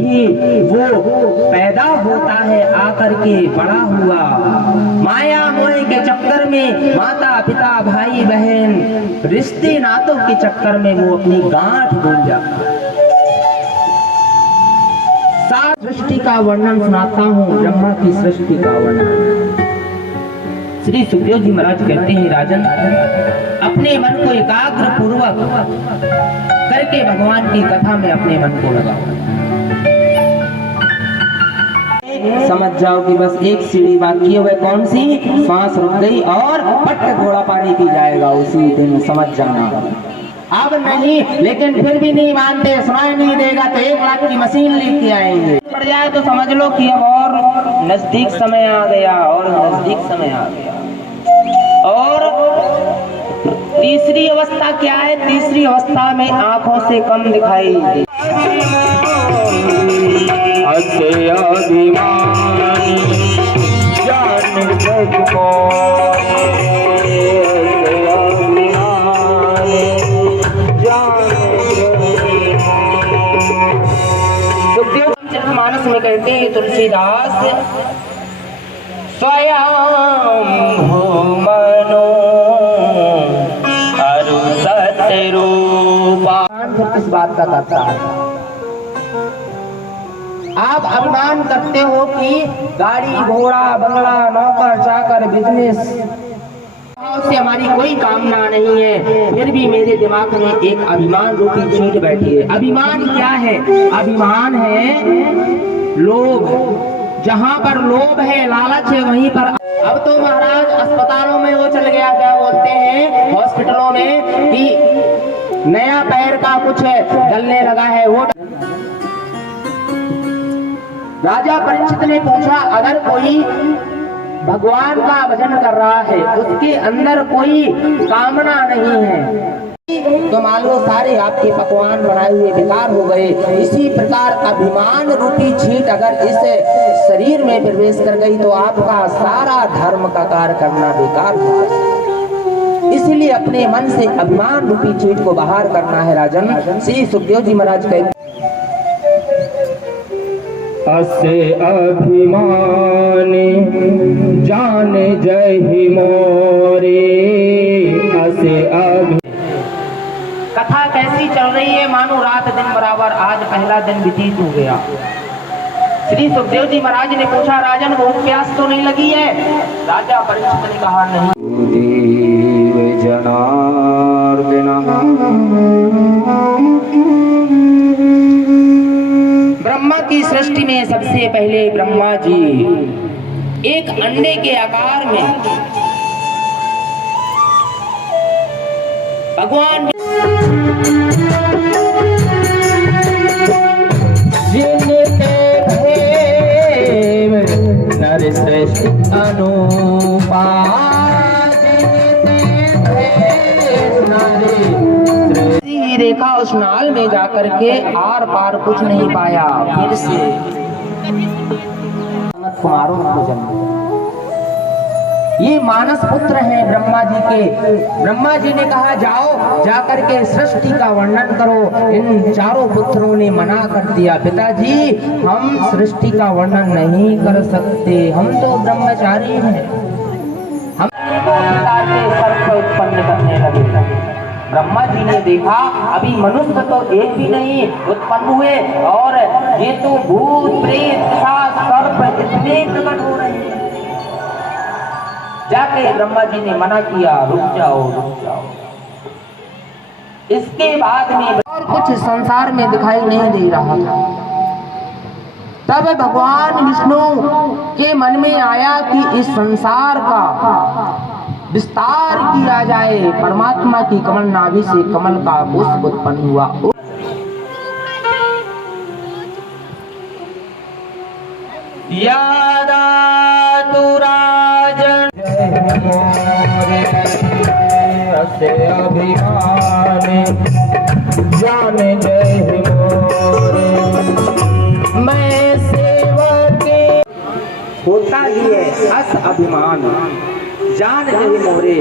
ही वो पैदा होता है आकर के बड़ा हुआ। माया मोह के चक्कर में माता पिता भाई बहन रिश्ते नातों के चक्कर में वो अपनी गांठ भूल जाता है। सात सृष्टि का वर्णन सुनाता हूँ, ब्रह्मा की सृष्टि का वर्णन। श्री सुखदेव जी महाराज कहते हैं, राजन अपने मन को एकाग्र पूर्वक करके भगवान की कथा में अपने मन को लगाओ। समझ जाओ कि बस एक सीढ़ी बाकी है, वह कौन सी? सांस रुक गई और पट घोड़ा पानी पी जाएगा उसी दिन, समझ जाना। अब नहीं, लेकिन फिर भी नहीं मानते, सुनाई नहीं देगा तो 1 लाख की मशीन लेके आएंगे। पड़ जाए तो समझ लो कि अब और नजदीक समय आ गया, और नजदीक समय आ गया। और तीसरी अवस्था क्या है? तीसरी अवस्था में आंखों से कम दिखाई दे। मानस में कहते हैं तुलसीदास, स्वयं मनो अरु सत्य रूपा। किस बात का करता है? आप अभिमान करते हो कि गाड़ी घोड़ा बंगला नौकर चाकर बिजनेस से हमारी कोई कामना नहीं है, फिर भी मेरे दिमाग में एक अभिमान रूपी चीज बैठी है। अभिमान क्या है? अभिमान है लोभ। जहाँ पर लोभ है, लालच है, वहीं पर। अब तो महाराज अस्पतालों में वो चल गया, क्या बोलते हैं हॉस्पिटलों में, कि नया पैर का कुछ डलने लगा है। वो राजा परीक्षित ने पूछा, अगर कोई भगवान का भजन कर रहा है, उसके अंदर कोई कामना नहीं है, तो मान लो सारे आपके पकवान बनाए हुए बेकार हो गए। इसी प्रकार अभिमान रूपी छींट अगर इस शरीर में प्रवेश कर गई तो आपका सारा धर्म का कार्य करना बेकार हो। इसलिए अपने मन से अभिमान रूपी छींट को बाहर करना है। राजन श्री सुखदेव जी महाराज कहते, असे अभिमान जान जय ही मोरे, असे कथा कैसी चल रही है? मानो रात दिन बराबर, आज पहला दिन व्यतीत हो गया। श्री सुखदेव जी महाराज ने पूछा, राजन भूख प्यास तो नहीं लगी है? राजा परीक्षित ने कहा, नहीं। देव जनार्दन ब्रह्मा की सृष्टि में सबसे पहले ब्रह्मा जी एक अंडे के आकार में भगवान नर श्रेष्ठ अनुपा देखा, उस नाल में जाकर के आर पार कुछ नहीं पाया। फिर से कुमारों को जन्म। ये मानस पुत्र हैं ब्रह्मा जी के। ब्रह्मा जी ने कहा, जाओ जाकर के सृष्टि का वर्णन करो। इन चारों पुत्रों ने मना कर दिया, पिताजी हम सृष्टि का वर्णन नहीं कर सकते, हम तो ब्रह्मचारी हैं। हम प्रकार के सर्प उत्पन्न करने लगे। ब्रह्मा जी ने देखा, अभी मनुष्य तो एक भी नहीं उत्पन्न हुए, और ये तो भूत प्रेत पिशाच सर्प इतने प्रकट हो रहे हैं। जाके ब्रह्मा जी ने मना किया, रुक जाओ रुक जाओ। इसके बाद में और कुछ संसार में दिखाई नहीं दे रहा था। तब भगवान विष्णु के मन में आया कि इस संसार का विस्तार किया जाए। परमात्मा की कमल नाभि से कमल का पुष्प उत्पन्न हुआ। यादा तु राजन असे अभिमान जाने जय मोरे, मैं सेवक होता ही है अस अभिमान जान जय मोरे।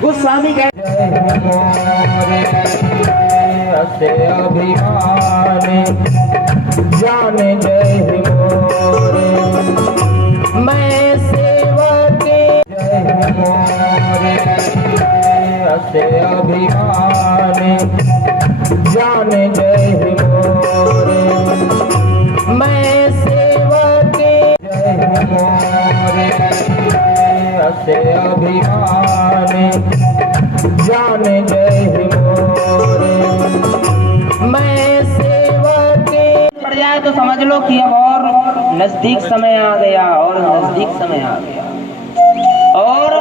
गोस्वामी कहते हैं, अभिमान अभिमानी जाने जय मोरे मैं सेवक जय मोरे असे अभिमानी जाने जय मोरे मैं सेवक पड़ जाए तो समझ लो कि अब और नजदीक समय आ गया और नजदीक समय आ गया। और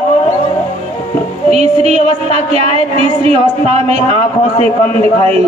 तीसरी अवस्था क्या है? तीसरी अवस्था में आंखों से कम दिखाई